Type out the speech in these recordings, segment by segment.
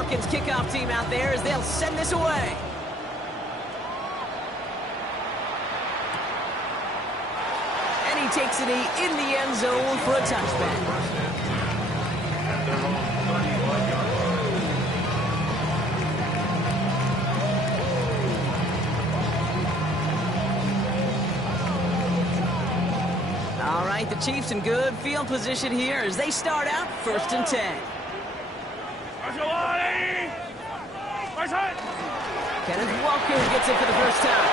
Falcons kickoff team out there as they'll send this away. And he takes it in the end zone for a touchback. All right, the Chiefs in good field position here as they start out 1st and 10. Kenneth Walker gets it for the first time.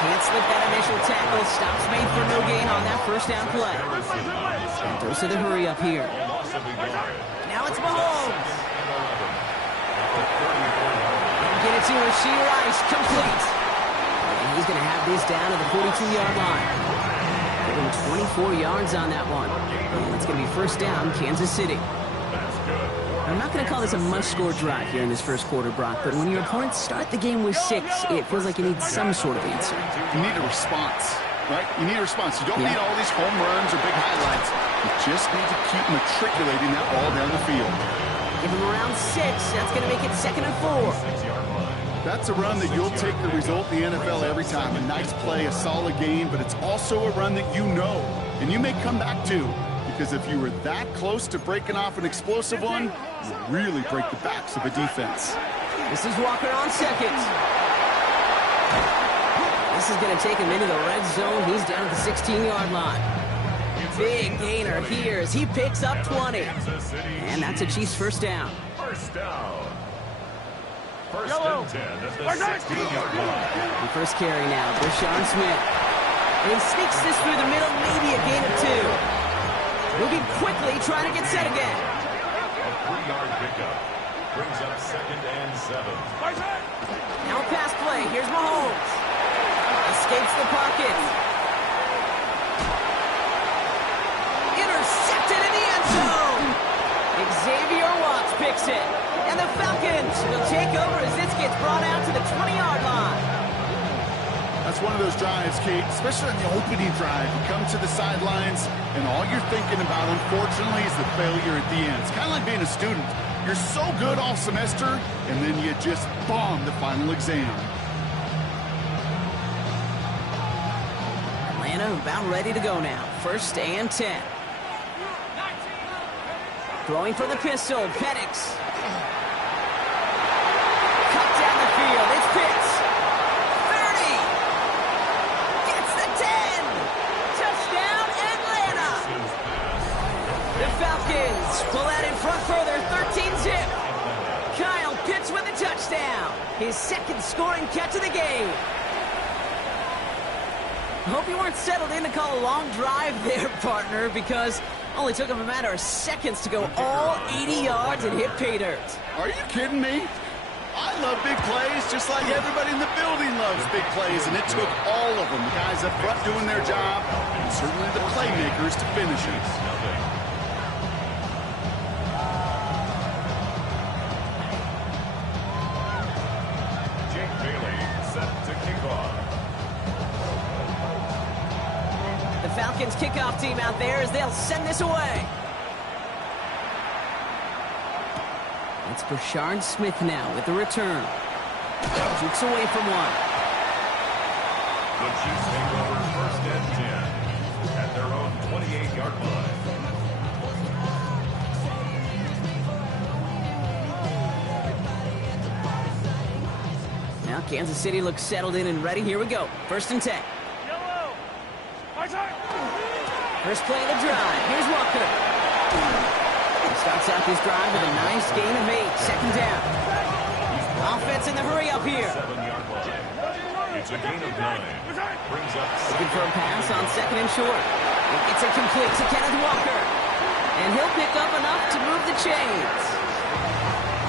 Can't slip that initial tackle. Stops made for no gain on that first down play. And those are the hurry up here. Now it's Mahomes. Get it to Rashee Rice, complete. And he's going to have this down at the 42-yard line. Give him 24 yards on that one. And it's going to be first down, Kansas City. I'm not going to call this a must-score drive here in this first quarter, Brock, but when your opponents start the game with 6, it feels like you need some sort of answer. You need a response, right? You need a response. You don't need all these home runs or big highlights. You just need to keep matriculating that ball down the field. Give him around 6. That's going to make it 2nd and 4. That's a run that you'll take the result in the NFL every time. A nice play, a solid game, but it's also a run that you know, and you may come back to. Because if you were that close to breaking off an explosive one, you really break the backs of a defense. This is Walker on 2nd. This is going to take him into the red zone. He's down at the 16-yard line. Big gainer here as he picks up 20. And that's a Chiefs first down. First down. First and 10 at the 16-yard line. The first carry now, Brashard Smith. And he sneaks this through the middle, maybe a gain of 2. Moving quickly, trying to get set again. A 3-yard pickup brings up 2nd and 7. Now a pass play. Here's Mahomes. Escapes the pocket. Intercepted in the end zone. Xavier Watts picks it. And the Falcons will take over as this gets brought out to the 20-yard line. That's one of those drives, Kate, especially on the opening drive. You come to the sidelines, and all you're thinking about, unfortunately, is the failure at the end. It's kind of like being a student. You're so good all semester, and then you just bomb the final exam. Atlanta about ready to go now. 1st and 10. Throwing for the pistol, Penix. Cut down the field, it's Pitts. Pull that in front further, 13-zip. Kyle Pitts with a touchdown. His 2nd scoring catch of the game. Hope you weren't settled in to call a long drive there, partner, because only took him a matter of seconds to go all 80 yards and hit pay dirt. Are you kidding me? I love big plays, just like everybody in the building loves big plays, and it took all of them, the guys up front doing their job, and certainly the playmakers to finish it. Falcons kickoff team out there as they'll send this away. It's Brashard Smith now with the return. Jukes away from one. The Chiefs take over 1st and 10 at their own 28-yard line. Now Kansas City looks settled in and ready. Here we go. 1st and 10. First play of the drive. Here's Walker. He starts out this drive with a nice gain of 8. 2nd down. Offense in the hurry up here. 7-yard line. It's a gain of 9. Brings up looking for a pass on 2nd and short. It's a complete to Kenneth Walker. And he'll pick up enough to move the chains.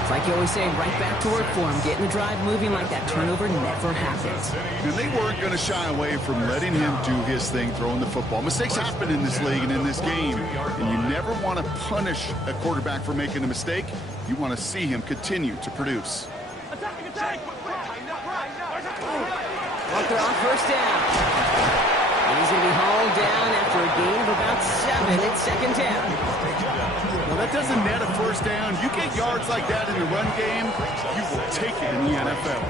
It's like you always say, right back to work for him. Getting the drive moving like that turnover never happens. And they weren't going to shy away from letting him do his thing, throwing the football. Mistakes happen in this league and in this game. And you never want to punish a quarterback for making a mistake. You want to see him continue to produce. Walker on 1st down. And he's going to be hauled down after a gain of about 7. It's 2nd down. Well, that doesn't net a 1st first down. You get yards like that in the run game, you will take it in the NFL.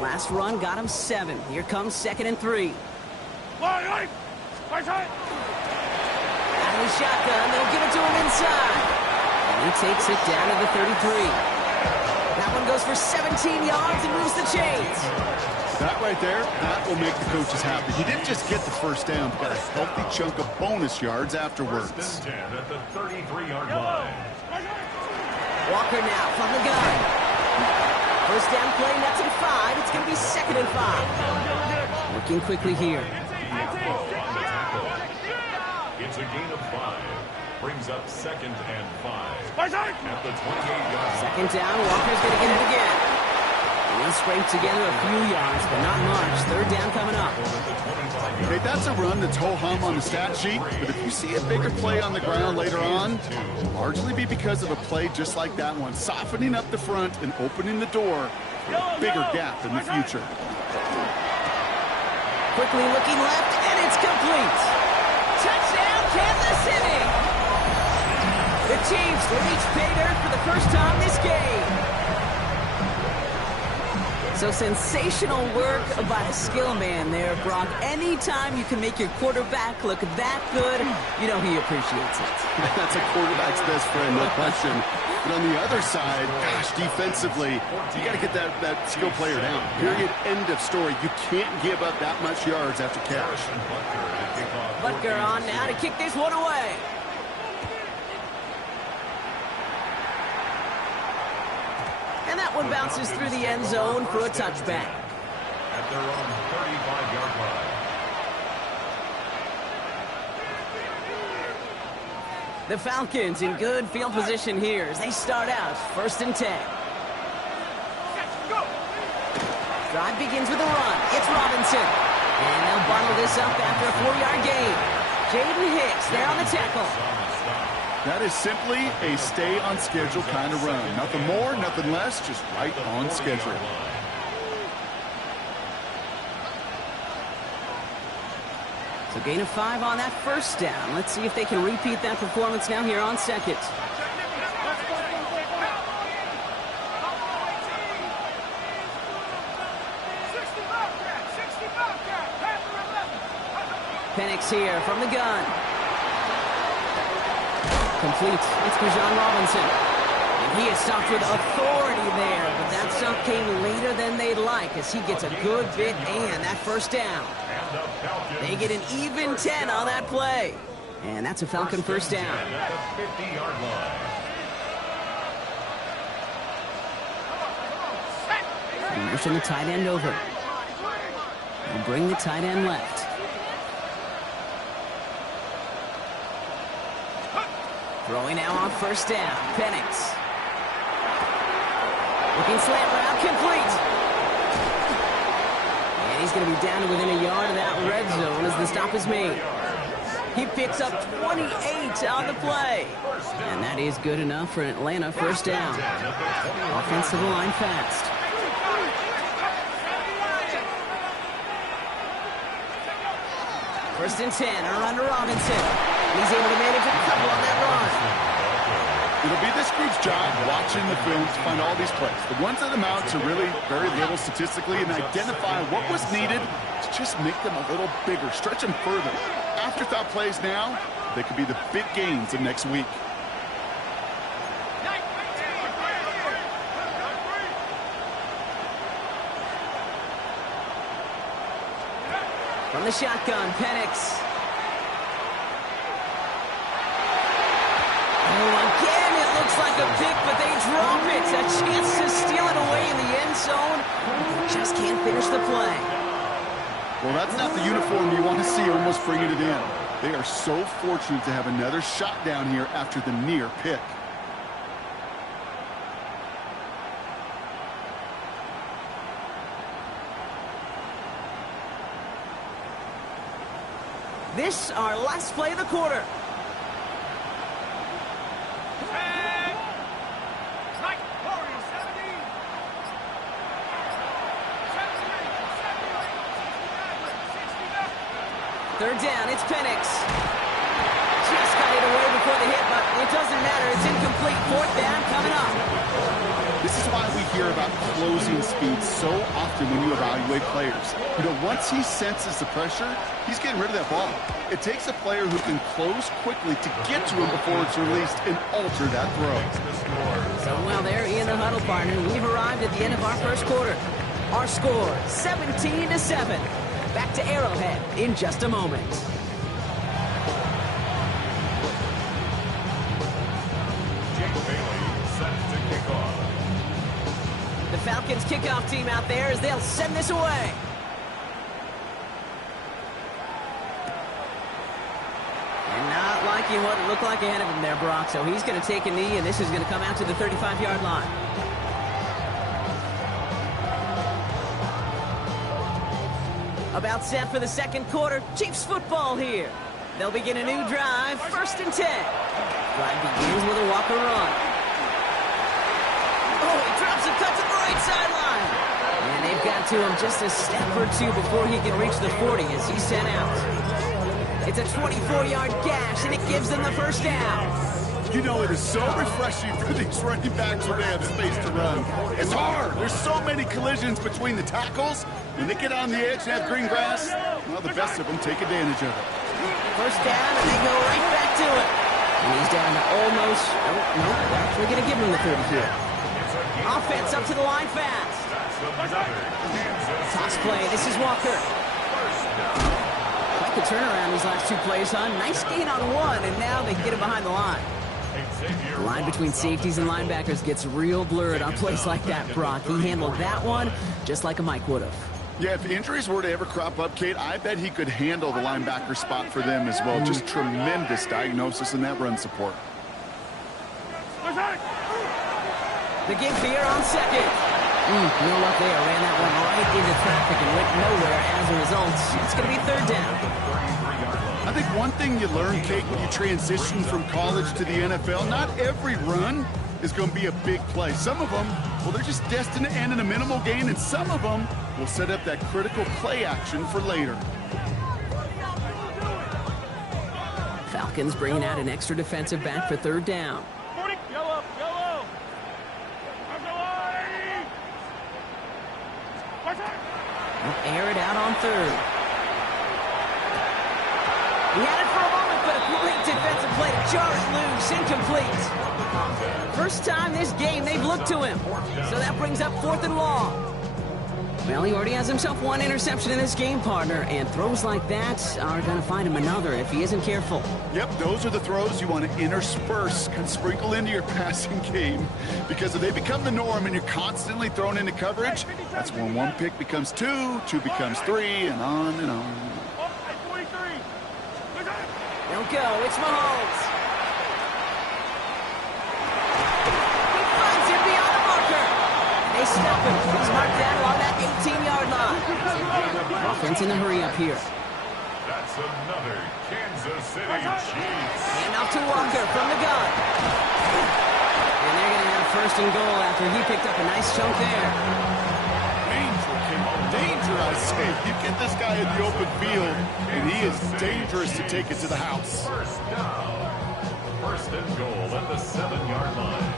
Last run got him 7. Here comes 2nd and 3. Out of the shotgun, they'll give it to him inside. And he takes it down to the 33. That one goes for 17 yards and moves the chains. That right there, that will make the coaches happy. He didn't just get the first down, but got a healthy chunk of bonus yards afterwards. First and 10 at the 33-yard line. Walker now from the gun. First down play, nets at 5. It's going to be 2nd and 5. Working quickly here. It's a gain of 5. Brings up 2nd and 5. At the 28-yard line. Second down, Walker's going to get it again. He'll scrape together a few yards, but not much. 3rd down coming up. Hey, that's a run that's ho-hum on the stat sheet, but if you see a bigger play on the ground later on, it'll largely be because of a play just like that one, softening up the front and opening the door for a bigger gap in the future. Quickly looking left, and it's complete. Touchdown, Kansas City! The Cheifs reach pay dirt for the first time this game. So sensational work by the skill man there, Brock. Anytime you can make your quarterback look that good, you know he appreciates it. That's a quarterback's best friend, no question. But on the other side, gosh, defensively, you got to get that skill player down. Period, end of story. You can't give up that much yards after catch. Butker on now to kick this one away. And that one bounces through the end zone for a touchback. At their own 35-yard line. The Falcons in good field position here as they start out 1st and 10. Drive begins with a run. It's Robinson. And they'll bundle this up after a 4-yard gain. Jaden Hicks there on the tackle. That is simply a stay-on-schedule kind of run. Nothing more, nothing less, just right on schedule. So gain of 5 on that first down. Let's see if they can repeat that performance now here on 2nd. Penix here from the gun. Complete. It's for John Robinson. And he is stopped with authority there, but that stop came later than they'd like as he gets a good bit and that first down. They get an even 10 on that play. And that's a Falcon first down. At the 50-yard line. And motion the tight end over. And bring the tight end left. Throwing now on first down. Penix. Looking slant route, complete. And he's going to be down to within a yard of that red zone as the stop is made. He picks up 28 on the play. And that is good enough for an Atlanta first down. Offensive line fast. First and 10, a run to Robinson. He's able to manage a couple on that run. It'll be this group's job watching the film to find all these plays. The ones that amount to really very little statistically and identify what was needed to just make them a little bigger, stretch them further. Afterthought plays now, they could be the big gains of next week. From the shotgun, Penix. Again, it looks like a pick, but they drop it. A chance to steal it away in the end zone. Just can't finish the play. Well, that's not the uniform you want to see almost bringing it in. They are so fortunate to have another shot down here after the near pick. This our last play of the quarter. Third down, it's Penix. Just got it away before the hit, but it doesn't matter. It's incomplete. Fourth down coming up. This is why we hear about closing speed so often when you evaluate players. You know, once he senses the pressure, he's getting rid of that ball. It takes a player who can close quickly to get to him before it's released and alter that throw. So while they're in the huddle, partner, we've arrived at the end of our first quarter. Our score, 17-7. Back to Arrowhead in just a moment. The Falcons kickoff team out there as they'll send this away. And not liking what it looked like ahead of him there, Brock. So he's going to take a knee, and this is going to come out to the 35-yard line. About set for the second quarter. Cheifs football here. They'll begin a new drive, 1st and 10. Drive begins with a Walker run. Oh, he drops a cut to the right sideline. And they've got to him just a step or two before he can reach the 40 as he's sent out. It's a 24-yard gash, and it gives them the first down. You know, it is so refreshing for these running backs when they have space to run. It's hard. There's so many collisions between the tackles. When they get on the edge and have green grass, well, the best of them take advantage of it. First down, and they go right back to it. And he's down to almost, no, they're actually going to give him the 30 here. Offense up to the line fast. Toss play, this is Walker. Quite the turnaround these last two plays, huh? Nice gain on one, and now they get him behind the line. The line between safeties and linebackers gets real blurred on plays like that, Brock. He handled that one just like a Mike would have. Yeah, if injuries were to ever crop up, Kate, I bet he could handle the linebacker spot for them as well. Just tremendous diagnosis in that run support. The give here on second. No luck there. Ran that one right into traffic and went nowhere as a result. It's going to be third down. I think one thing you learn, Kate, when you transition from college to the NFL, not every run is going to be a big play. Some of them, well, they're just destined to end in a minimal gain, and some of them will set up that critical play action for later. Falcons bringing out an extra defensive back for third down. They'll air it out on third. He had it for a moment, but a great defensive play to jar it loose, incomplete. First time this game they've looked to him, so that brings up 4th and long. Well, he already has himself one interception in this game, partner, and throws like that are going to find him another if he isn't careful. Yep, those are the throws you want to intersperse, kind of sprinkle into your passing game, because if they become the norm and you're constantly thrown into coverage, that's when one pick becomes two becomes three, and on and on. They'll go. It's Mahomes. He finds him beyond the marker. They stop him. He's marked down along that 18-yard line. Offense in a hurry up here. That's another Kansas City Chiefs. And off to Walker from the gun. And they're going to have 1st and goal after he picked up a nice chunk there. Danger, I say. You get this guy in the open field, and he is dangerous to take it to the house. First down. 1st and goal at the 7-yard line.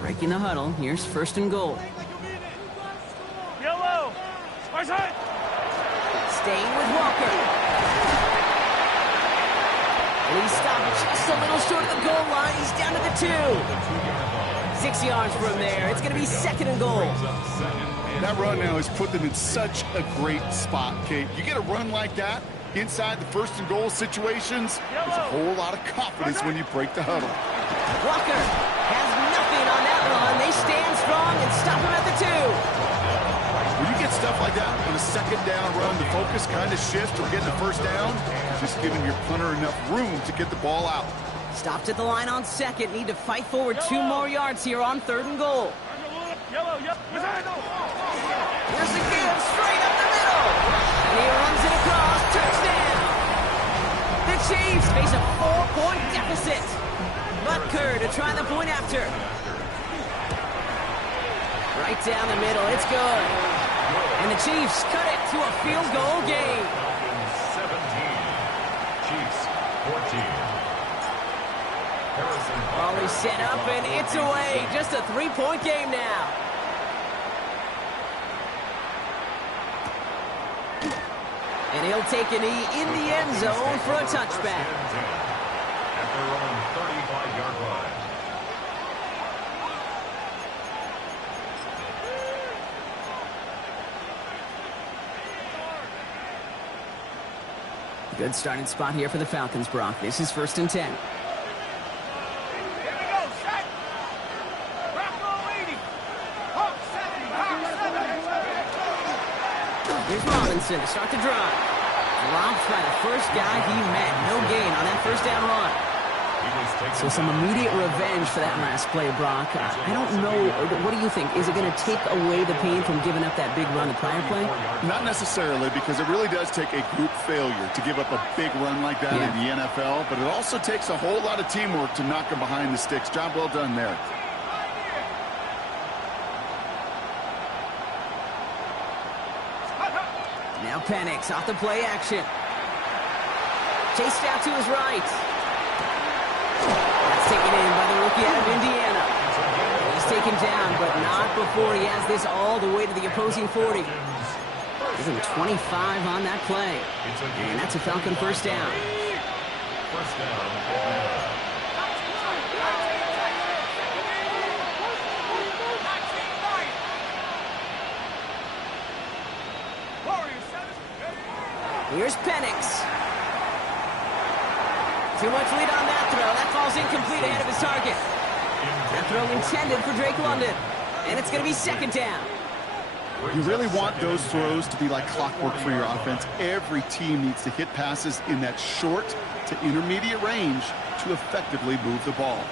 Breaking the huddle. Here's 1st and goal. Yellow. Staying with Walker. And he's stopped just a little short of the goal line. He's down to the 2. 6 yards from there. It's going to be 2nd and goal. That run now has put them in such a great spot, Kate. You get a run like that inside the 1st and goal situations, there's a whole lot of confidence when you break the huddle. Walker has nothing on that run. They stand strong and stop him at the 2. When you get stuff like that on a 2nd down run, the focus kind of shifts from getting the 1st down, just giving your punter enough room to get the ball out. Stopped at the line on 2nd. Need to fight forward 2 more yards here on 3rd and goal. Here's the give straight up the middle. And he runs it across. Touchdown. The Chiefs face a 4-point deficit. Butker to try the point after. Right down the middle. It's good. And the Chiefs cut it to a field goal game. Falcons 17. Chiefs 14. Ball is set up, and it's away. Just a 3-point game now. And he'll take a knee in the end zone for a touchback. At their own 35-yard line. Good starting spot here for the Falcons, Brock. This is 1st and 10. Here's Robinson to start the drive. Dropped by the first guy he met. No gain on that first down run. So some immediate revenge for that last play, Brock. I don't know. What do you think? Is it going to take away the pain from giving up that big run the prior play? Not necessarily, because it really does take a group failure to give up a big run like that in the NFL. But it also takes a whole lot of teamwork to knock him behind the sticks. Job well done there. Now Penix off the play action. Chased out to his right. That's taken in by the rookie out of Indiana. He's taken down, but not before he has this all the way to the opposing 40. Give him 25 on that play. And that's a Falcon first down. First down, Atlanta. Here's Penix. Too much lead on that throw. That falls incomplete ahead of his target. That throw intended for Drake London. And it's going to be 2nd down. You really want those throws to be like clockwork for your offense. Every team needs to hit passes in that short to intermediate range to effectively move the ball.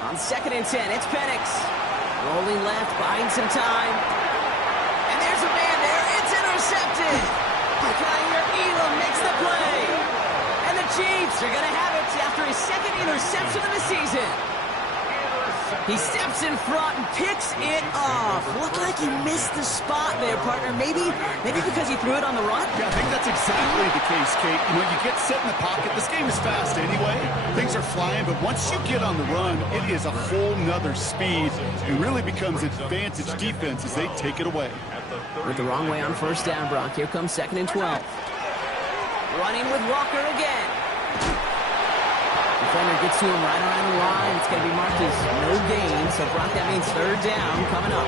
On 2nd and 10, it's Penix. Rolling left, buying some time. And there's a man there. It's intercepted. Kyle Elam makes the play. And the Chiefs are going to have it after his 2nd interception of the season. He steps in front and picks it off. Looked like he missed the spot there, partner. Maybe because he threw it on the run? Yeah, I think that's exactly the case, Kate. You know, you get set in the pocket. This game is fast anyway. Things are flying, but once you get on the run, it is a whole nother speed. It really becomes advantage defense as they take it away. With the wrong way on first down, Brock. Here comes 2nd and 12. Running with Walker again. Defender gets to him right around the line. It's going to be marked as no gain. So, Brock, that means 3rd down coming up.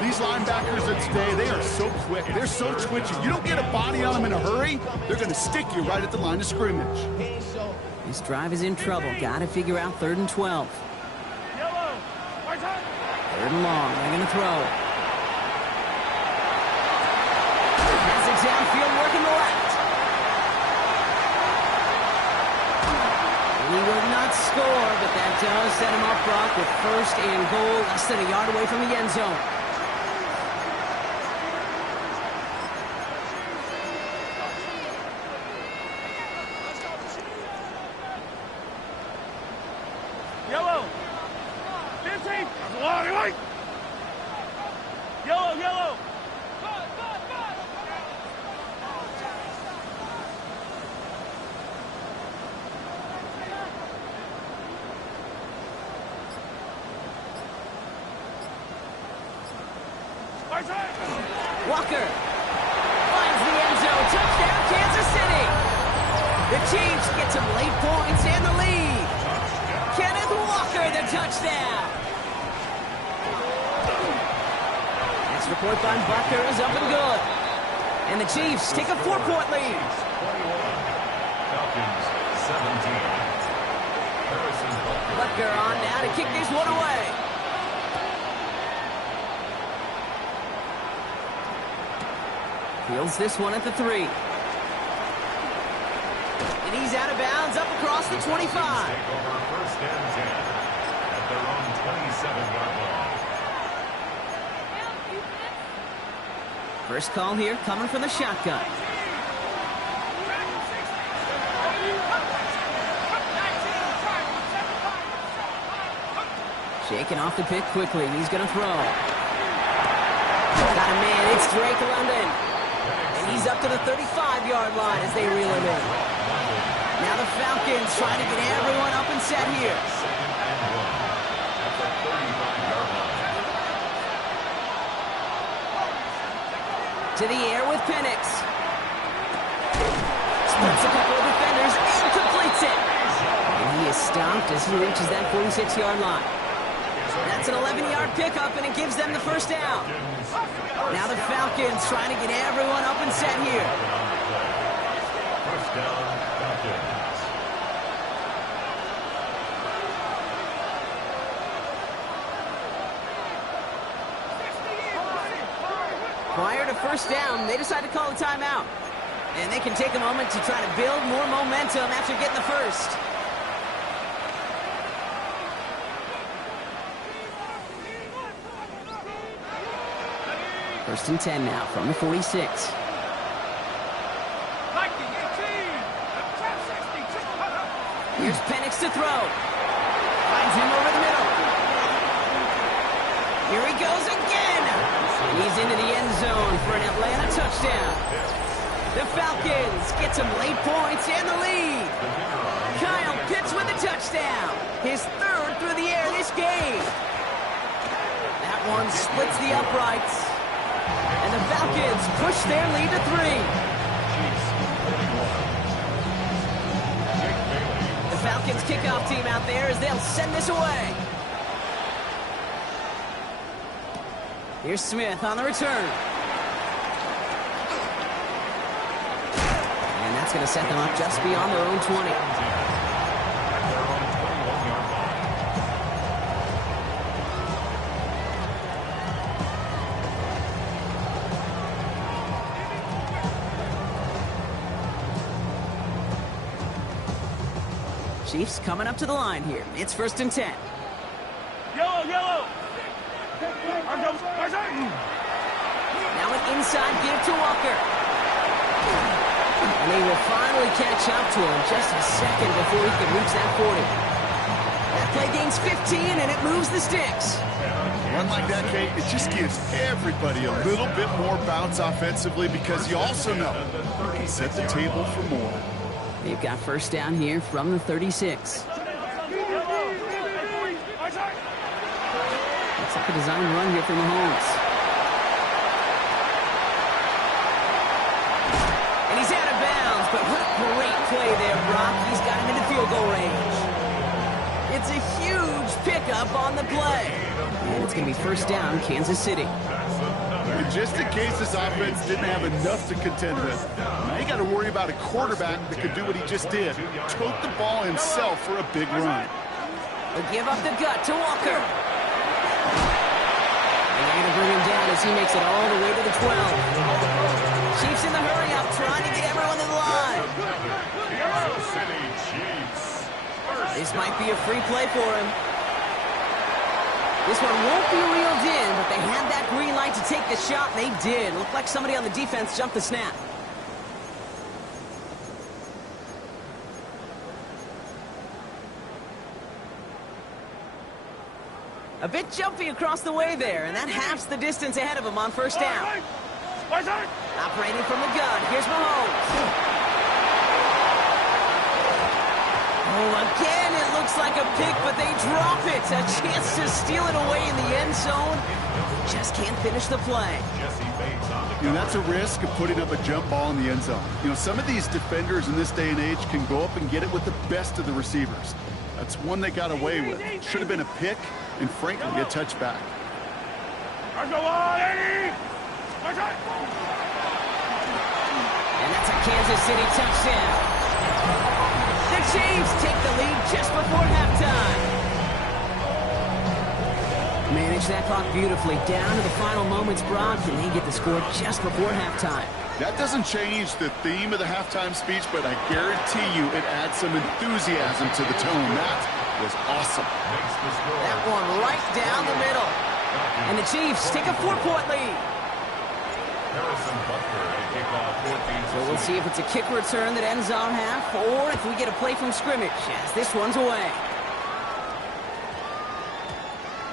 These linebackers of today, they are so quick. They're so twitchy. You don't get a body on them in a hurry, they're going to stick you right at the line of scrimmage. This drive is in trouble. Got to figure out 3rd and 12. 3rd and long. They're going to throw. Has it downfield, working the left. He will not score, but that does set him up, Brock, with 1st and goal, less than a yard away from the end zone. Yellow. 15. Yellow, yellow. Walker finds the end zone. Touchdown, Kansas City. The Chiefs get some late points and the lead. Kenneth Walker, the touchdown. Extra point by Bucker is up and good. And the Chiefs take a 4-point lead. Falcons 17. Bucker on now to kick this one away. Fields this one at the 3. And he's out of bounds up across the 25. Take over first and 10 at their own 27-yard line. First call here coming from the shotgun. Shaking off the pick quickly. He's going to throw. Got a man. It's Drake London. And he's up to the 35-yard line as they reel him in. Now the Falcons trying to get everyone up and set here. Second and 1 at the 35-yard line. To the air with Penix. Splits a couple of defenders and completes it. And he is stopped as he reaches that 46-yard line. That's an 11-yard pickup, and it gives them the first down. Now the Falcons trying to get everyone up and set here. First down, Falcons. Prior to first down, they decide to call a timeout. And they can take a moment to try to build more momentum after getting the first. First and 10 now from the 46. Here's Penix to throw. Finds him over the middle. Here he goes again. He's into the end zone for an Atlanta touchdown. The Falcons get some late points and the lead. Kyle Pitts with a touchdown. His third through the air this game. That one splits the uprights. And the Falcons push their lead to 3. The Falcons kickoff team out there as they'll send this away. Here's Smith on the return. And that's going to set them up just beyond their own 20. Chiefs coming up to the line here. It's first and 10. Yellow, yellow. Now an inside give to Walker. And they will finally catch up to him just a second before he can reach that 40. That play gains 15 and it moves the sticks. Run like that, Kate, it just gives everybody a little bit more bounce offensively because you also know you can set the table for more. They've got first down here from the 36. Looks like a design run here from Mahomes. And he's out of bounds, but what a great play there, Brock. He's got him into field goal range. It's a huge pickup on the play. And it's going to be first down, Kansas City. And just in case this offense didn't have enough to contend with, now you got to worry about a quarterback that could do what he just did. Tote the ball himself for a big run. But give up the gut to Walker. And they're going to bring him down as he makes it all the way to the 12. Chiefs in the hurry up, trying to get everyone in the line. City Chiefs. This might be a free play for him. This one won't be reeled in, but they had that green light to take the shot, and they did. Looked like somebody on the defense jumped the snap. A bit jumpy across the way there, and that halves the distance ahead of him on first down. Operating from the gun, here's Mahomes. Oh, again, it looks like a pick, but they drop it. A chance to steal it away in the end zone. Just can't finish the play. That's a risk of putting up a jump ball in the end zone. Some of these defenders in this day and age can go up and get it with the best of the receivers. That's one they got away with. Should have been a pick, and frankly, a touchback. And that's a Kansas City touchdown. The Cheifs take the lead just before halftime. Manage that clock beautifully. Down to the final moments, Brock, and they get the score just before halftime. That doesn't change the theme of the halftime speech, but I guarantee you it adds some enthusiasm to the tone. That was awesome. That one right down the middle. And the Chiefs take a 4-point lead. So we'll see if it's a kick return that ends on half, or if we get a play from scrimmage, as this one's away.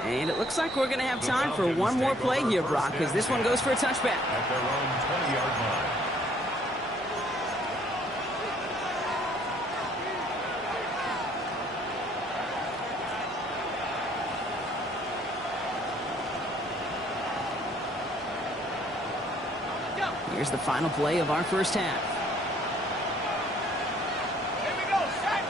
And it looks like we're going to have time for one more play here, Brock, because this one goes for a touchback. At their own 20-yard line. Here's the final play of our first half. Here we go, set.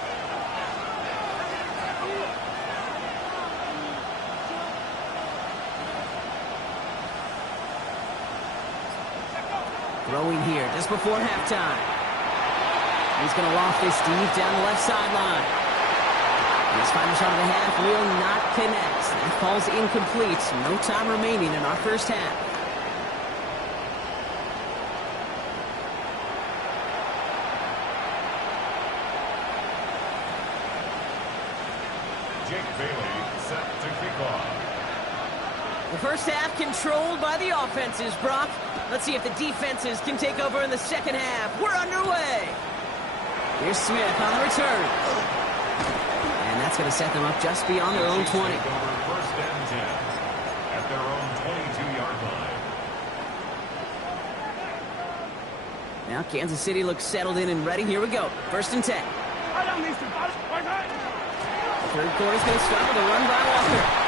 Throwing here just before halftime. He's going to loft this deep down the left sideline. His final shot of the half will not connect. That falls incomplete. No time remaining in our first half. The first half controlled by the offenses, Brock. Let's see if the defenses can take over in the second half. We're underway. Here's Smith on the return. And that's going to set them up just beyond their own 20. First and 10 at their own 22-yard line. Now Kansas City looks settled in and ready. Here we go. First and 10. The third quarter's going to start with a run by Walker.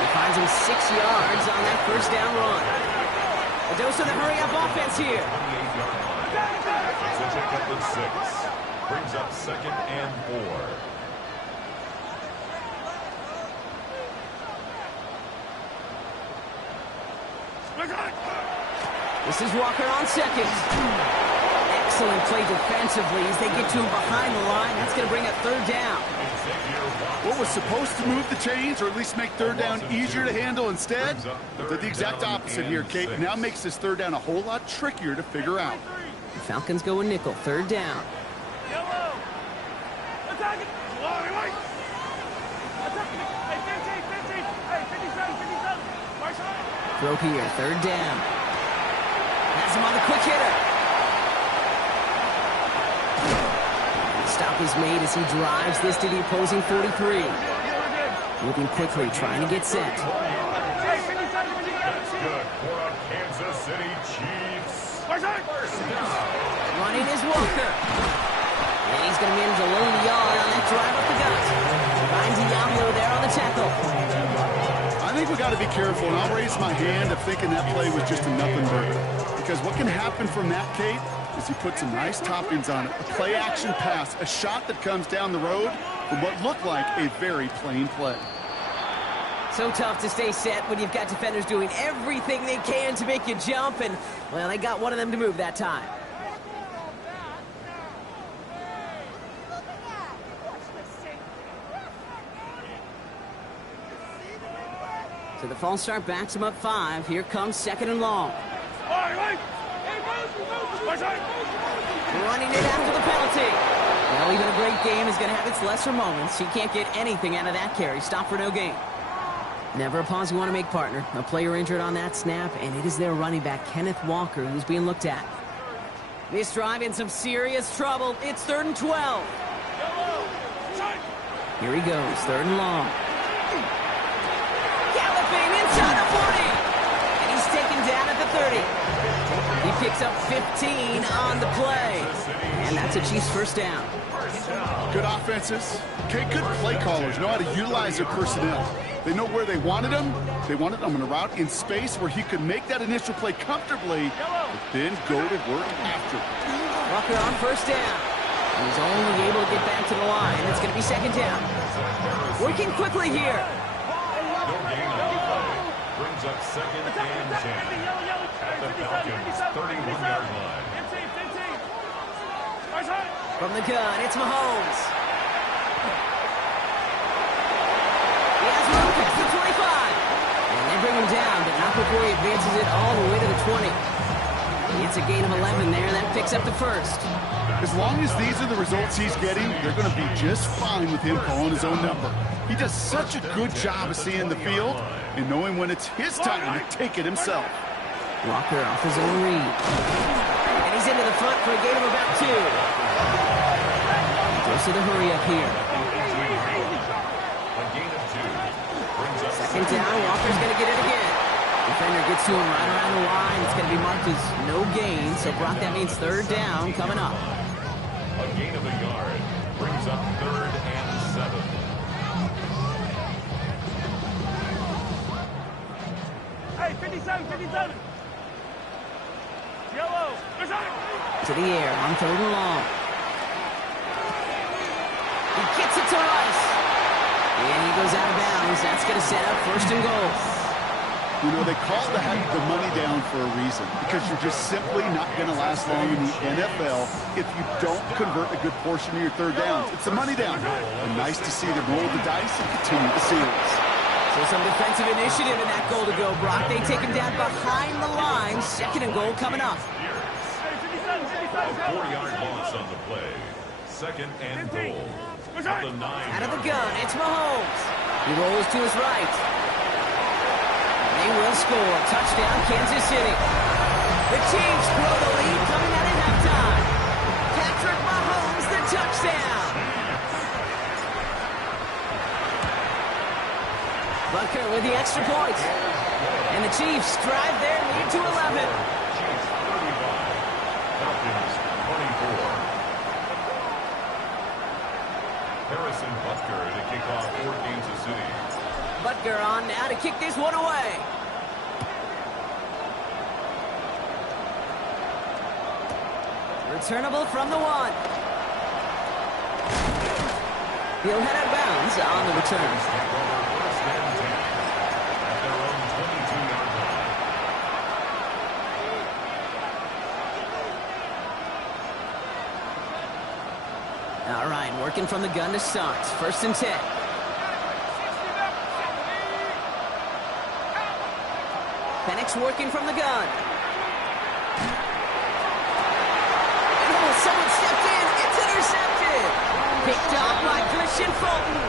He finds him 6 yards on that first down run. A dose of the hurry-up offense here. 28-yard line. It's a pickup of 6. Brings up second and 4. This is Walker on second. Excellent play defensively as they get to him behind the line. That's going to bring up third down. What was supposed to move the chains, or at least make third down easier to handle instead, did the exact opposite here, Kate. Now makes this third down a whole lot trickier to figure out. The Falcons go a nickel, third down. Yellow. Attack it. Hey, 50. Hey, 57. Right side. Throw here, third down. Has him on the quick hitter. Stop is made as he drives this to the opposing 43. Moving quickly, trying to get set. That's good for a Kansas City Chiefs. Running is Walker. And he's going to manage a lone yard on that drive up the gut. Finds Diablo there on the tackle. I think we got to be careful, and I'll raise my hand of thinking that play was just a nothing burger. Because what can happen from that, Kate, is he puts some nice toppings on it. A play-action pass, a shot that comes down the road from what looked like a very plain play. So tough to stay set when you've got defenders doing everything they can to make you jump, and, well, they got one of them to move that time. So the false start backs him up 5. Here comes second and long. Running it after the penalty. Well, even a great game is going to have its lesser moments. He can't get anything out of that carry. Stop for no gain. Never a pause you want to make, partner. A player injured on that snap, and it is their running back, Kenneth Walker, who's being looked at. This drive in some serious trouble. It's 3rd and 12. Here he goes, 3rd and long. Galloping inside the 40. And he's taken down at the 30. He picks up 15 on the play. And that's a Chiefs first down. Good offenses. Okay, good play callers know how to utilize their personnel. They know where they wanted him. They wanted him in a route in space where he could make that initial play comfortably, but then go to work after. Walker on first down. And he's only able to get back to the line. It's going to be second down. Working quickly here. No gain on the play. Brings up second and 10. At the Falcons' 31-yard line. From the gun, it's Mahomes. He has room past the 25. before he advances it all the way to the 20. He gets a gain of 11 there, and that picks up the first. As long as these are the results he's getting, they're going to be just fine with him calling his own number. He does such a good job of seeing the field and knowing when it's his time to take it himself. Walker off his own read. And he's into the front for a gain of about 2. Goes to the hurry up here. A gain of 2. Brings up Second down, Walker's going to get it again. Defender gets to him right around the line. It's going to be marked as no gain, so Brock, that means third down coming up. a gain of a yard. Brings up 3rd and 7. Hey, 57, 57. Yellow. To the air on 3rd and long. He gets it to Rice. And he goes out of bounds. That's going to set up 1st and goal. You know, they call the money down for a reason, because you're just simply not going to last long in the NFL if you don't convert a good portion of your 3rd downs. It's the money down. And nice to see them roll the dice and continue the series. So some defensive initiative in that goal to go, Brock. They take him down behind the line. 2nd and goal coming up. A 4-yard loss on the play. 2nd and goal. At the 9. Out of the gun, it's Mahomes. He rolls to his right. They will score. Touchdown, Kansas City. The Chiefs grow the lead coming out at halftime. Patrick Mahomes, the touchdown. Butker with the extra point. And the Chiefs drive their lead to 11. Chiefs 35. Falcons 24. Harrison Butker to kick off for Kansas City. Butker on now to kick this one away. Returnable from the 1. He'll head out of bounds on the return. First and 10 at their own 22-yard line. All right, working from the gun to start. 1st and 10. Penix working from the gun. Oh, someone stepped in. It's intercepted. Picked off by Christian Fulton.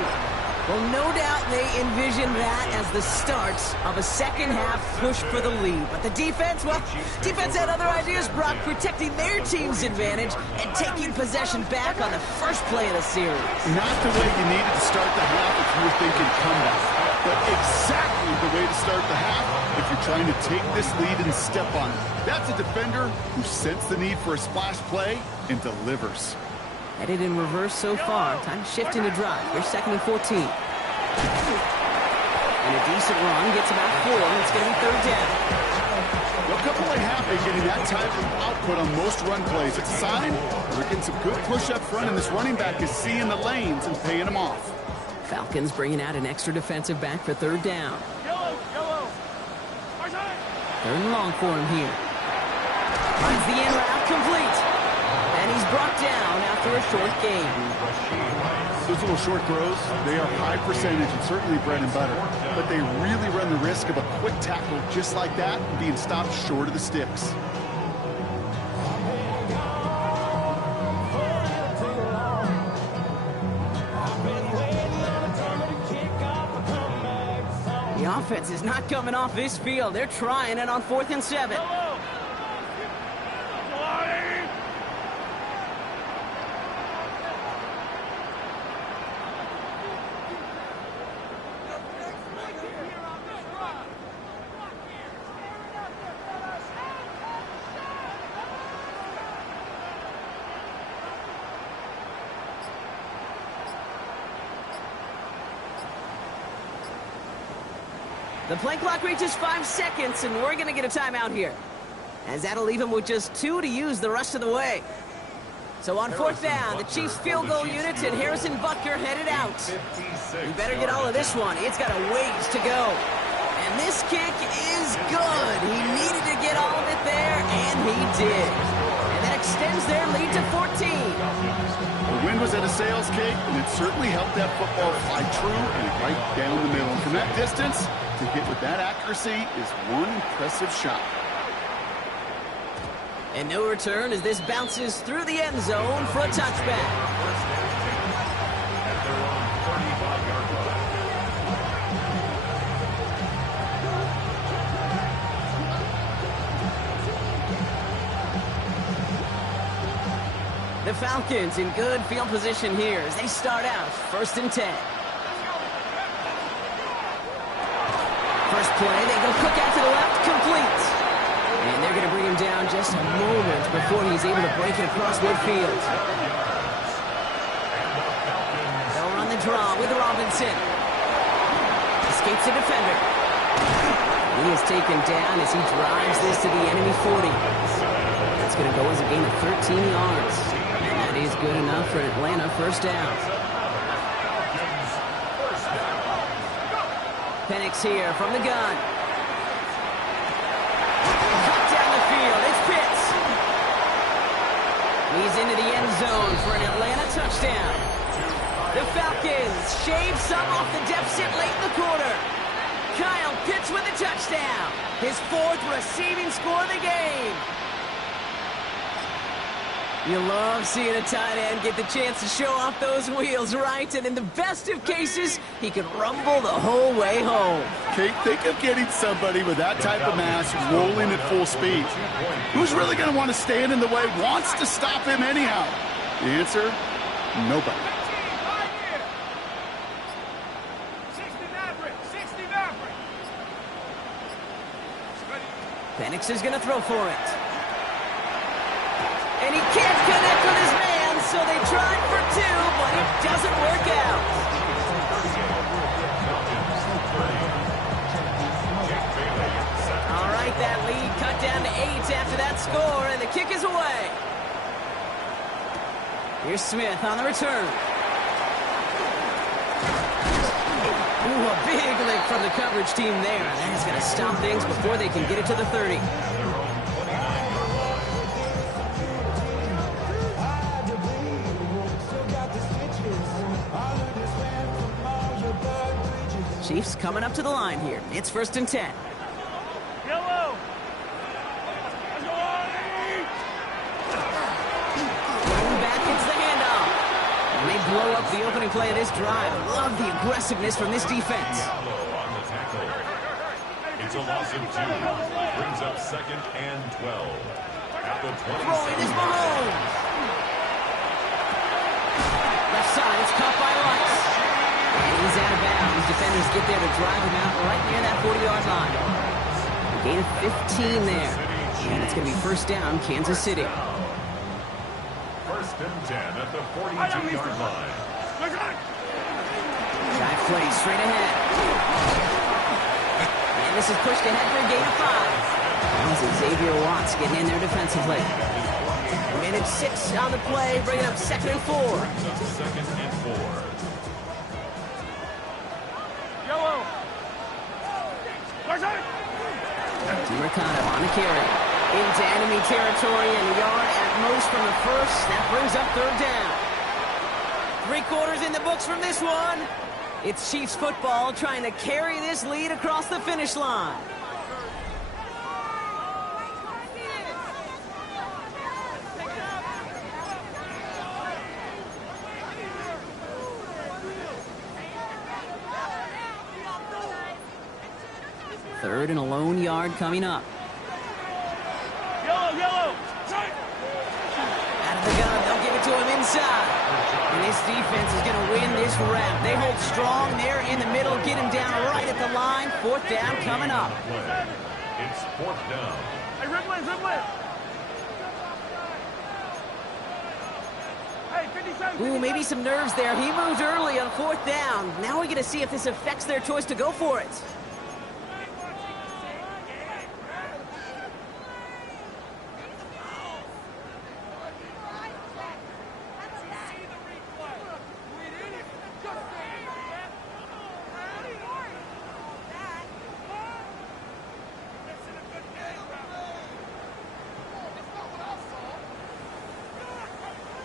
Well, no doubt they envision that as the start of a second-half push for the lead. But the defense, well, defense had other ideas, Brock, protecting their team's advantage and taking possession back on the first play of the series. Not the way you needed to start the half if you were thinking comeback, but exactly the way to start the half if you're trying to take this lead and step on it. That's a defender who sensed the need for a splash play and delivers. Headed in reverse so far. Time to shift into drive. Here's 2nd and 14. And a decent run gets about 4. It's going to be 3rd down. They'll come away happy getting that type of output on most run plays. It's a sign they're getting some good push up front, and this running back is seeing the lanes and paying them off. Falcons bringing out an extra defensive back for 3rd down. Yellow. 3rd and long for him here. Finds the in route complete. And he's brought down after a short gain. Those little short throws, they are high percentage and certainly bread and butter. But they really run the risk of a quick tackle just like that and being stopped short of the sticks. The offense is not coming off this field. They're trying it on 4th and 7. The play clock reaches 5 seconds, and we're going to get a timeout here, as that'll leave him with just 2 to use the rest of the way. So on 4th down, the Chiefs field goal units and Harrison Butker headed out. You better get all of this one. It's got a ways to go. And this kick is good. He needed to get all of it there, and he did. And that extends their lead to 14. The wind was at a sales cake, and it certainly helped that football fly true and right down the middle. And from that distance, To hit with that accuracy is one impressive shot. And no return as this bounces through the end zone for a touchback. First and 10 at their own 35-yard line. The Falcons in good field position here as they start out first and 10. First play, they go quick out to the left, complete. And they're going to bring him down just a moment before he's able to break it across midfield. They'll run the draw with Robinson. Escapes the defender. He is taken down as he drives this to the enemy 40. That's going to go as a gain of 13 yards. And that is good enough for an Atlanta first down. Penix here from the gun. Cut down the field. It's Pitts. He's into the end zone for an Atlanta touchdown. The Falcons shave some off the deficit late in the quarter. Kyle Pitts with a touchdown. His fourth receiving score of the game. You love seeing a tight end get the chance to show off those wheels, right? And in the best of cases, he could rumble the whole way home. Kate, think of getting somebody with that type of mass rolling at full speed. Who's really going to want to stand in the way, wants to stop him anyhow? The answer, nobody. Penix is going to throw for it. And he can't connect with his man, so they tried for two, but it doesn't work out. All right, that lead cut down to 8 after that score, and the kick is away. Here's Smith on the return. Ooh, a big lick from the coverage team there. That is going to stop things before they can get it to the 30. Cheifs coming up to the line here. It's first and 10. Yellow. Back hits the handoff. And they blow up the opening play of this drive. Love the aggressiveness from this defense. On the tackle. It's a loss of 2. Brings up second and 12. At the 20. Throwing is Mahomes. Left side, it's caught by Rice. And he's out of bounds. Defenders get there to drive him out right near that 40-yard line. A gain of 15 there. And it's going to be first down, Kansas City. First and 10 at the 42-yard line. Dive play straight ahead. And this is pushed ahead for a gain of 5. This is Xavier Watts getting in there defensively. Minute 6 on the play, bringing up second and 4. Second and 4. Yellow. DiMercado on the carry. Into enemy territory and a yard at most from the first. That brings up third down. 3 quarters in the books from this one. It's Chiefs football trying to carry this lead across the finish line. Third and a lone yard coming up. Yellow, yellow. Out of the gun, they'll give it to him inside. And this defense is going to win this round. They hold strong there in the middle, get him down right at the line. Fourth down coming up. It's fourth down. Hey, Ridley, Ridley. Hey, 57. Ooh, maybe some nerves there. He moved early on fourth down. Now we're going to see if this affects their choice to go for it.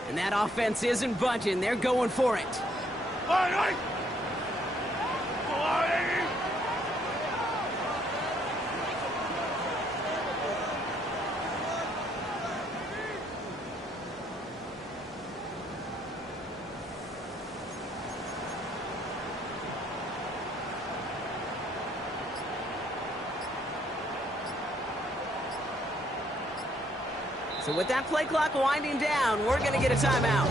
And that offense isn't budging. They're going for it. So with that play clock winding down, we're going to get a timeout.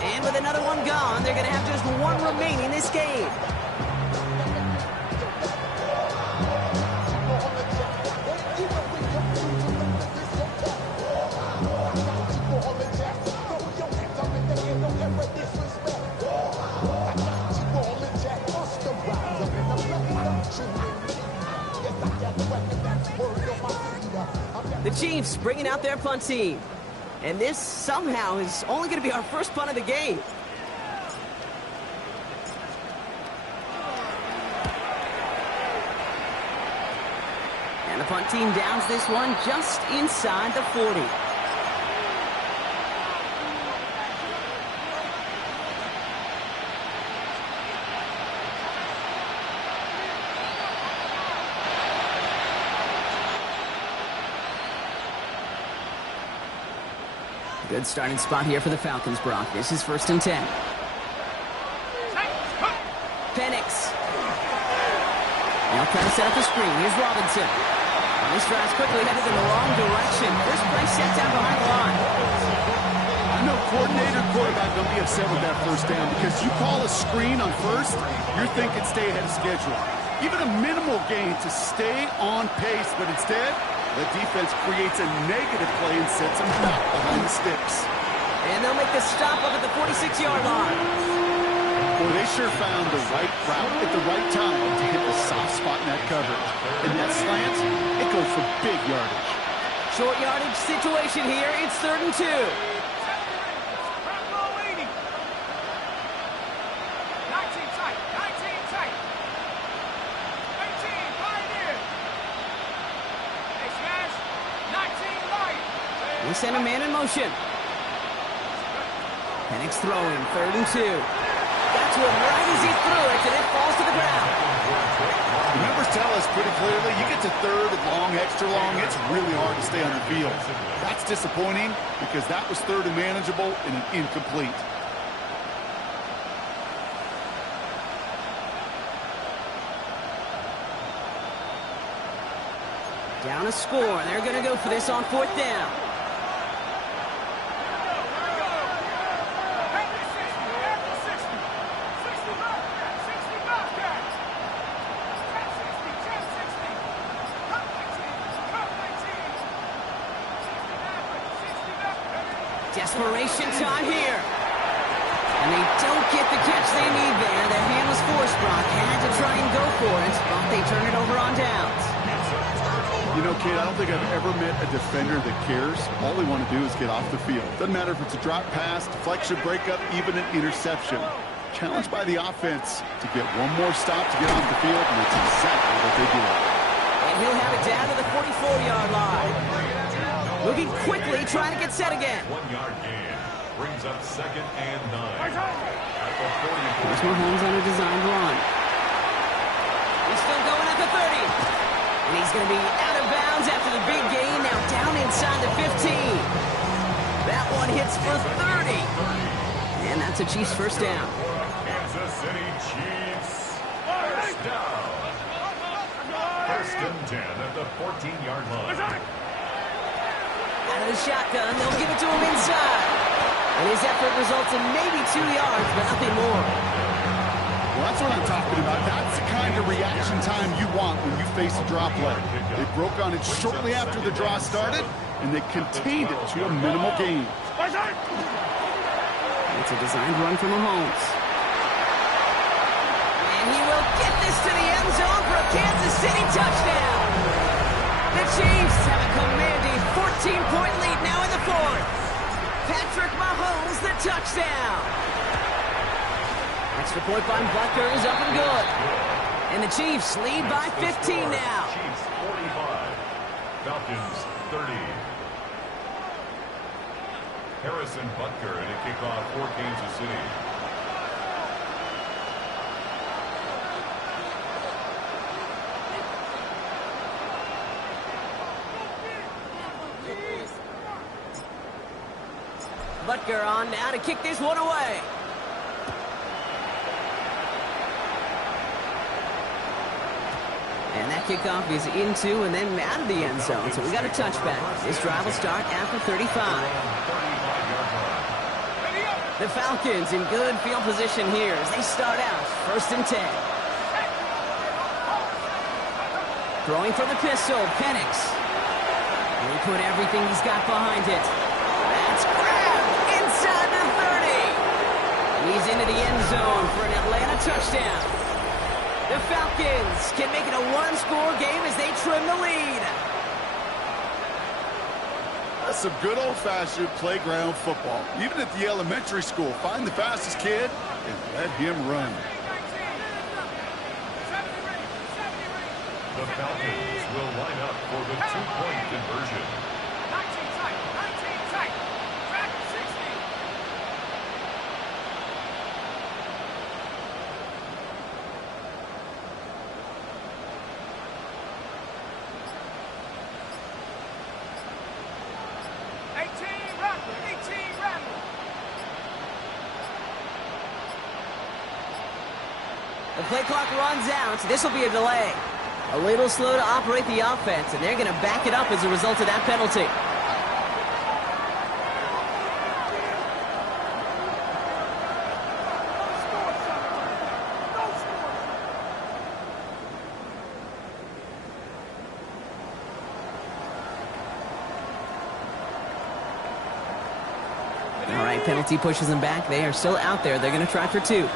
And with another one gone, they're going to have just one remaining this game. The Cheifs bringing out their punt team. And this somehow is only going to be our first punt of the game. And the punt team downs this one just inside the 40. Good starting spot here for the Falcons, Brock. This is 1st and 10. Penix. Now trying to set up the screen. Here's Robinson. And this drive's quickly headed in the wrong direction. First play set down behind the line. I know coordinator, quarterback don't be upset with that first down because you call a screen on first, you're thinking stay ahead of schedule. Even a minimal gain to stay on pace, but instead, the defense creates a negative play and sets them back behind the sticks. And they'll make the stop up at the 46-yard line. Well, they sure found the right route at the right time to hit the soft spot in that coverage. And that slant, it goes for big yardage. Short yardage situation here. It's 3rd and 2. They send a man in motion. Penix throwing, 3rd and 2. That's one right as he threw it, and it falls to the ground. The numbers tell us pretty clearly, you get to 3rd and long, extra long, it's really hard to stay on the field. That's disappointing because that was 3rd and manageable and an incomplete. Down a score. They're going to go for this on 4th down. Desperation time here. And they don't get the catch they need there. Their hand was forced, Brock. Had to try and go for it, but they turn it over on downs. You know, kid, I don't think I've ever met a defender that cares. All they want to do is get off the field. Doesn't matter if it's a drop pass, deflection, breakup, even an interception. Challenged by the offense to get one more stop to get off the field, and that's exactly what they do. And he'll have it down to the 44-yard line. Moving quickly, trying to get set again. 1-yard gain brings up 2nd and 9. Here's Mahomes on a designed run. He's still going at the 30. And he's going to be out of bounds after the big gain. Now down inside the 15. That one hits for 30. And that's a Chiefs first down. Kansas City Chiefs. First down. 1st and 10 at the 14-yard line. Out of the shotgun, they'll give it to him inside. And his effort results in maybe 2 yards, but nothing more. Well, that's what I'm talking about. That's the kind of reaction time you want when you face a draw play. They broke on it shortly after the draw started, and they contained it to a minimal gain. It's a designed run from Mahomes. And he will get this to the end zone for a Kansas City touchdown. The Chiefs have a commanding 14-point lead now in the 4th. Patrick Mahomes, the touchdown. Extra point by Butker is up and good. And the Chiefs lead by 15 now. Chiefs 45, Falcons 30. Harrison Butker in a kickoff for Kansas City. Butker on now to kick this one away. And that kickoff is into and then out of the end zone. So we got a touchback. This drive will start after 35. The Falcons in good field position here as they start out 1st and 10. Throwing for the pistol, Penix. And he put everything he's got behind it. That's grabbed inside the 30. He's into the end zone for an Atlanta touchdown. The Falcons can make it a one-score game as they trim the lead. That's some good old-fashioned playground football. Even at the elementary school, find the fastest kid and let him run. The Falcons will line up for the two-point conversion. 19 tight, 19 tight. Track 60. The play clock runs out. This will be a delay. A little slow to operate the offense, and they're going to back it up as a result of that penalty. All right, penalty pushes them back. They are still out there. They're going to try for 2.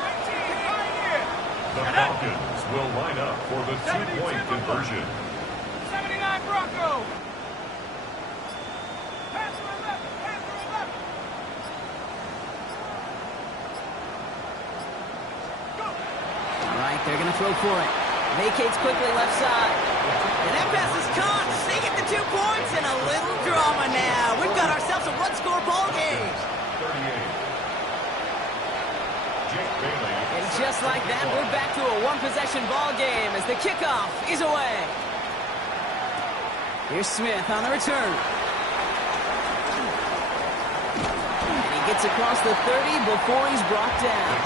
The Falcons will line up for the two-point conversion. 79 Bronco. All right, they're going to throw for it. Vacates quickly left side. And that pass is caught. They get the 2 points and a little drama now. We've got ourselves a one-score ball game. 38. And just like that, we're back to a one-possession ball game as the kickoff is away. Here's Smith on the return. And he gets across the 30 before he's brought down.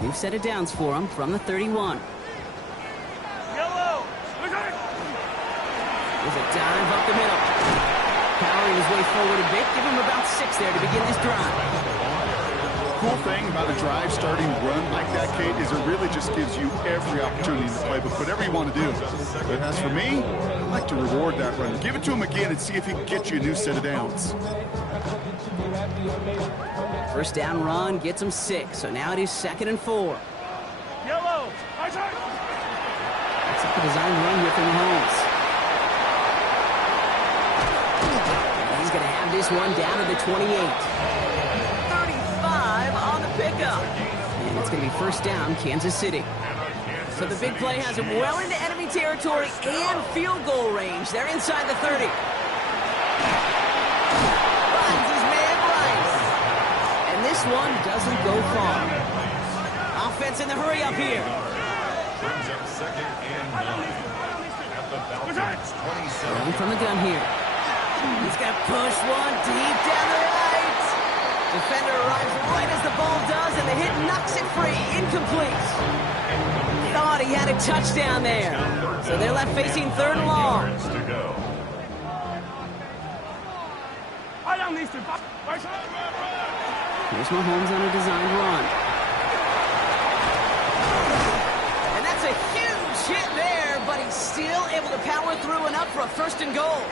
New set of downs for him from the 31. There's a dive up the middle. Powering his way forward a bit. Give him about 6 there to begin this drive. Cool thing about a drive starting run like that, Kate, is it really just gives you every opportunity in the playbook, whatever you want to do. But as for me, I like to reward that run. Give it to him again and see if he can get you a new set of downs. First down run gets him 6. So now it is 2nd and 4. Yellow. That's a design run here from Holmes. He's going to have this one down to the 28. 35 on the pickup. And it's going to be first down, Kansas City. So the big play has him well into enemy territory and field goal range. They're inside the 30. Finds his man Rice. And this one doesn't go far. Offense in the hurry up here. Brings up 2nd and 9. At the Falcons 27. Running from the gun here. He's going to push one deep down the right. Defender arrives right as the ball does, and the hit knocks it free. Incomplete. Thought he had a touchdown there. So they're left facing 3rd and long. Here's Mahomes on a designed run. And that's a huge hit there, but he's still able to power through enough for a 1st and goal.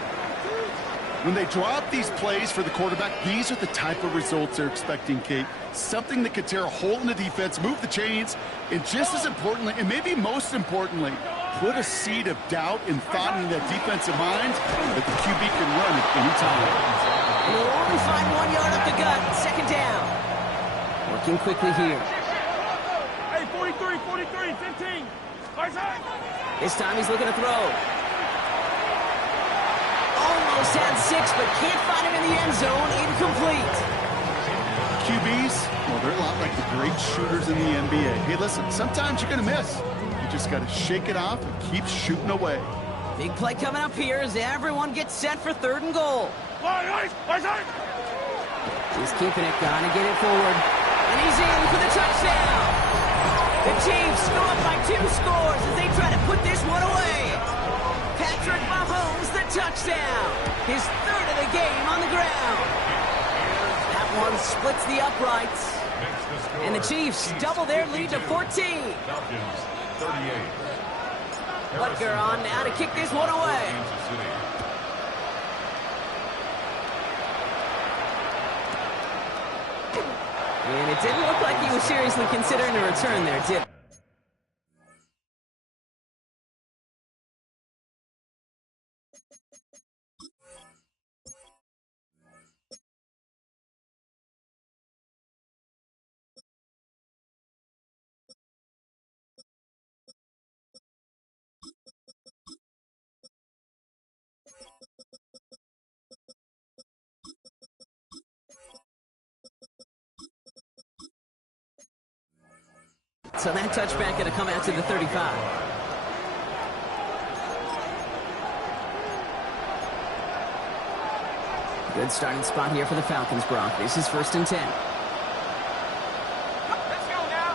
When they draw up these plays for the quarterback, these are the type of results they're expecting, Kate. Something that could tear a hole in the defense, move the chains, and just as importantly, and maybe most importantly, put a seed of doubt and thought in that defensive mind that the QB can run at any time. He'll only find 1 yard up the gut. 2nd down. Working quickly here. Hey, 43, 15. This time he's looking to throw. Almost had 6, but can't find him in the end zone. Incomplete. QBs, well, they're a lot like the great shooters in the NBA. Hey, listen, sometimes you're going to miss. You just got to shake it off and keep shooting away. Big play coming up here as everyone gets set for 3rd and goal. He's keeping it, gonna get it forward. And he's in for the touchdown. The Cheifs go up by 2 scores as they try to put this one away. Patrick Mahomes, the touchdown. His 3rd of the game on the ground. That one splits the uprights. And the Chiefs double their lead to 14. Falcons 38. Butker on now to kick this one away. And it didn't look like he was seriously considering a return there, did it? So that touchback going to come out to the 35. Good starting spot here for the Falcons, Brock. This is 1st and 10. Let's go now.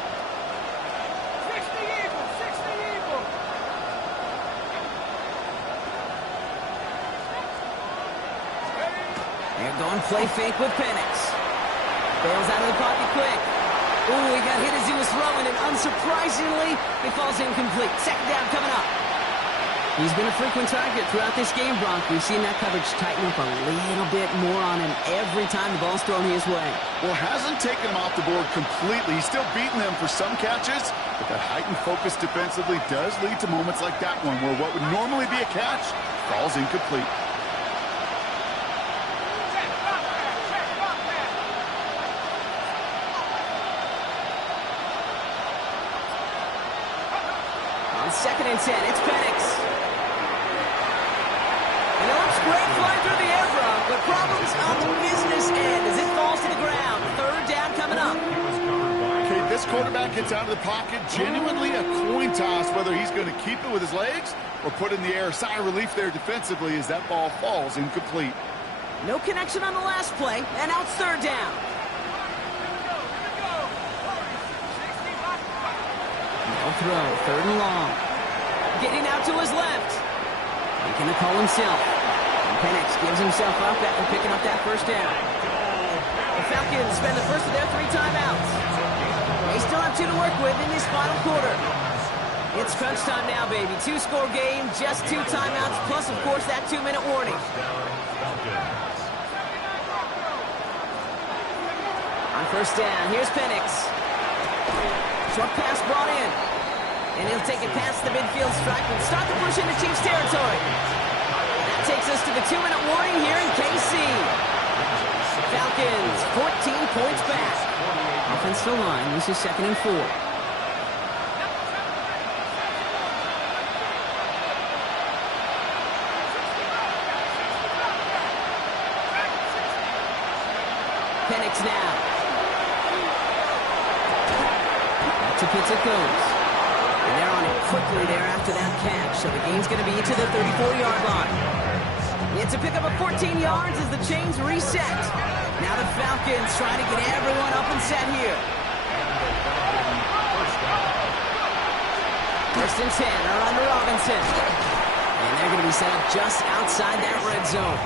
60 Eagles, 60 Eagles. They're going play fake with Penix. Bails out of the pocket quick. Ooh, he got hit as he was throwing, and unsurprisingly, it falls incomplete. 2nd down coming up. He's been a frequent target throughout this game, Bronk. We've seen that coverage tighten up a little bit more on him every time the ball's thrown his way. Well, hasn't taken him off the board completely. He's still beating them for some catches, but that heightened focus defensively does lead to moments like that one, where what would normally be a catch falls incomplete. On 2nd and 10, it's Penix. And it looks great flying through the air, Brock, but problems on the business end as it falls to the ground. 3rd down coming up. Okay, this quarterback gets out of the pocket, genuinely a coin toss whether he's going to keep it with his legs or put in the air. Sigh of relief there defensively as that ball falls incomplete. No connection on the last play, and now it's 3rd down. No throw, 3rd and long. Getting out to his left. Making the call himself. And Penix gives himself up after picking up that 1st down. The Falcons spend the first of their 3 timeouts. They still have 2 to work with in this final quarter. It's crunch time now, baby. 2-score game, just 2 timeouts, plus, of course, that 2-minute warning. On 1st down, here's Penix. Short pass brought in. And he'll take it past the midfield stripe and start the push into Chiefs territory. That takes us to the 2-minute warning here in KC. Falcons, 14 points back. Offensive line, this is 2nd and 4. Penix now. Back to Pitts it goes. And they're on it quickly there after that catch. So the game's going to be to the 34-yard line. It's a pick up of 14 yards as the chains reset. Now the Falcons trying to get everyone up and set here. 1st and 10 are under Robinson. And they're going to be set up just outside that red zone.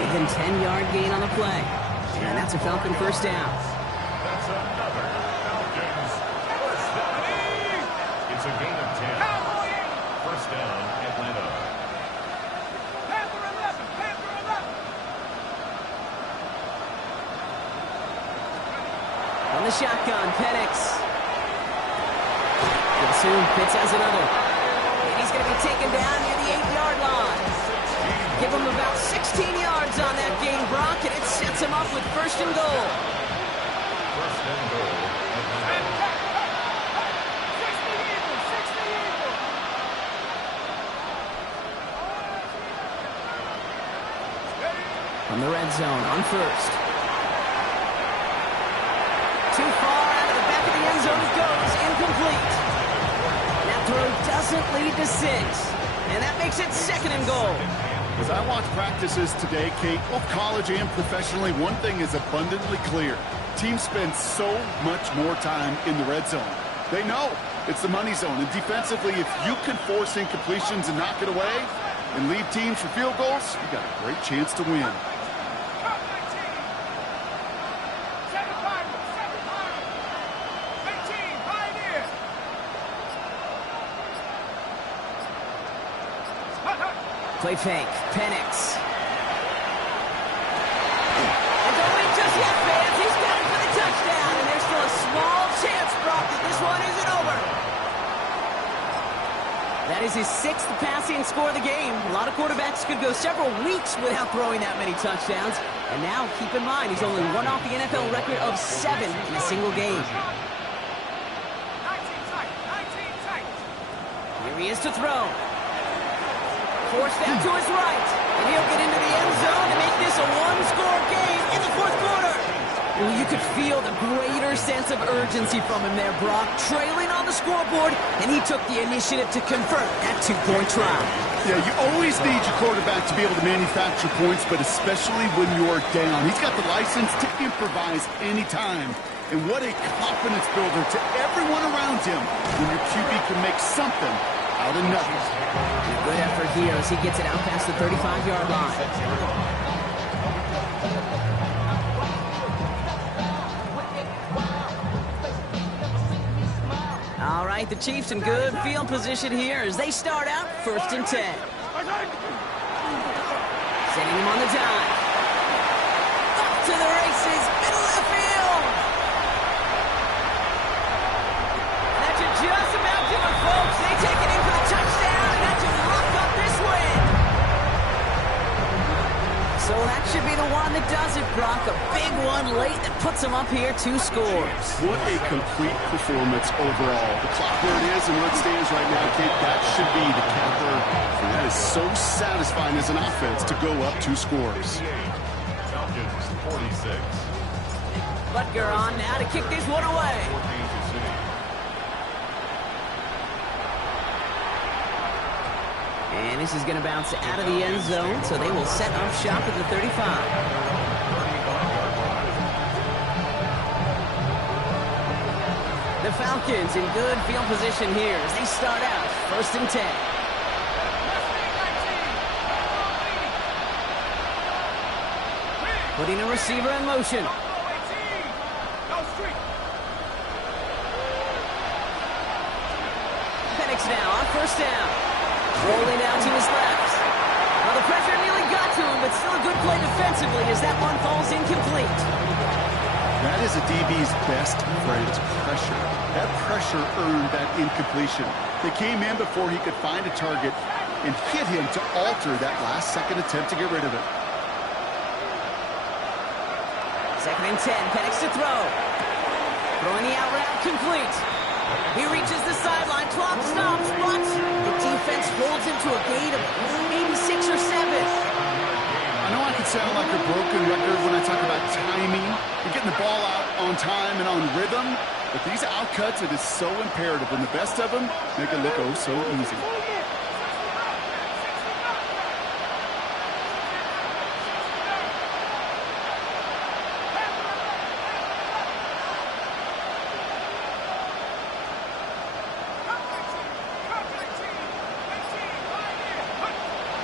Even 10-yard gain on the play. And that's a Falcon 1st down. That's another Falcons 1st down. It's a gain of 10. 1st down, Atlanta. Panther 11, Panther 11. On the shotgun, Penix. And soon, Pitts has another. And he's going to be taken down near the 8-yard line. Give him about 16 yards on that game, Brock, and it sets him up with 1st and goal. 1st and goal, Atlanta. 60 Eagles, 60 Eagles. From the red zone, on 1st. Too far out of the back of the end zone it goes, incomplete. That throw doesn't lead to 6. And that makes it 2nd and goal. As I watch practices today, Kate, both college and professionally, one thing is abundantly clear. Teams spend so much more time in the red zone. They know it's the money zone. And defensively, if you can force incompletions and knock it away and lead teams for field goals, you got a great chance to win. Play fake. Penix. And don't wait just yet, fans. He's got it for the touchdown. And there's still a small chance, Brock, that this one isn't over. That is his 6th passing score of the game. A lot of quarterbacks could go several weeks without throwing that many touchdowns. And now, keep in mind, he's only one off the NFL record of 7 in a single game. Here he is to throw. Forced out to his right. And he'll get into the end zone to make this a one-score game in the 4th quarter. Well, you could feel the greater sense of urgency from him there, Brock. Trailing on the scoreboard, and he took the initiative to convert that 2-point try. Yeah, you always need your quarterback to be able to manufacture points, but especially when you're down. He's got the license to improvise anytime. And what a confidence builder to everyone around him when your QB can make something out of nothing. And a good effort here as he gets it out past the 35-yard line. All right, the Chiefs in good field position here as they start out 1st and 10. Setting him on the dive. Up to the races, middle left field. And that should just about do it, folks. They take it in for the touchdown, and that should lock up this win. So that should be the one that does it, Brock. A big one late that puts them up here 2 scores. What a complete performance overall. The clock where it is and where it stands right now, Kate, that should be the capper. And that is so satisfying as an offense to go up 2 scores. Falcons 46. Butker on now to kick this one away. And this is going to bounce out of the end zone, so they will set up shop at the 35. The Falcons in good field position here as they start out 1st and 10. Putting a receiver in motion. Penix now on 1st down. Rolling out to his left. Well, the pressure nearly got to him, but still a good play defensively as that one falls incomplete. That is a DB's best friend, pressure. That pressure earned that incompletion. They came in before he could find a target and hit him to alter that last-second attempt to get rid of it. 2nd and 10, Penix to throw. Throwing the out route complete. He reaches the sideline, clock stops, but the defense holds him to a gain of maybe 6 or 7. I know I can sound like a broken record when I talk about timing and getting the ball out on time and on rhythm, but these outcuts, it is so imperative, and the best of them make it look oh so easy.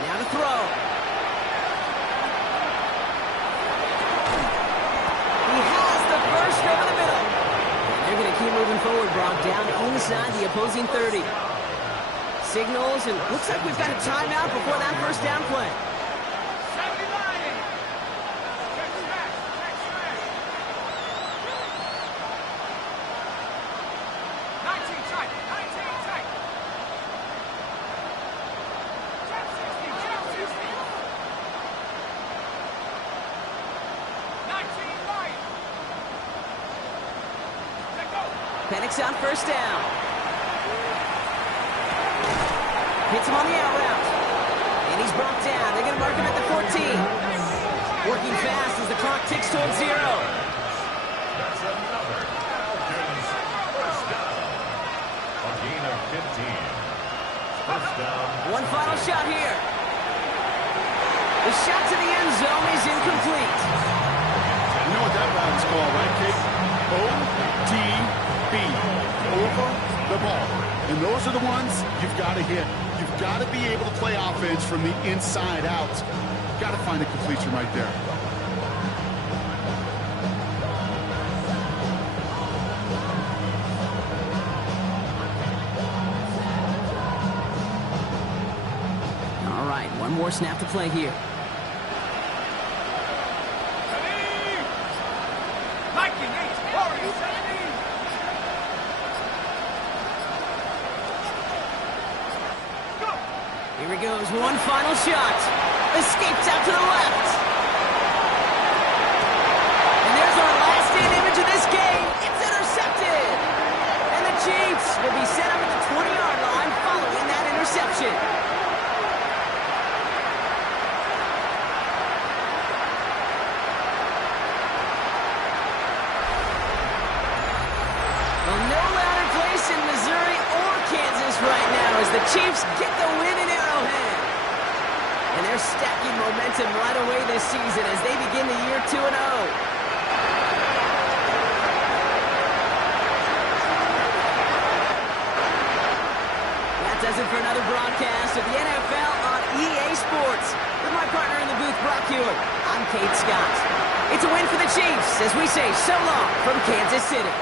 Now to throw. He has the first over the middle. And they're going to keep moving forward, Brock, down inside the opposing 30. Signals, and looks like we've got a timeout before that 1st down play. Penix on 1st down. Hits him on the out route. And he's brought down. They're going to mark him at the 14. Working fast as the clock ticks towards 0. That's another Falcons 1st down. A gain of 15. First down. One final shot here. The shot to the end zone is incomplete. You know what that round's called, right, Kate? OTB. Over the ball. And those are the ones you've got to hit. You've got to be able to play offense from the inside out. Got to find a completion right there. All right, one more snap to play here. Here he goes, one final shot. Escapes out to the left. And there's our last stand image of this game. It's intercepted. And the Cheifs will be set up at the 20-yard line following that interception. Well, no louder place in Missouri or Kansas right now as the Cheifs get the win in Arrowhead. And they're stacking momentum right away this season as they begin the year 2-0. That does it for another broadcast of the NFL on EA Sports. With my partner in the booth, Brock Hewitt, I'm Kate Scott. It's a win for the Cheifs as we say so long from Kansas City.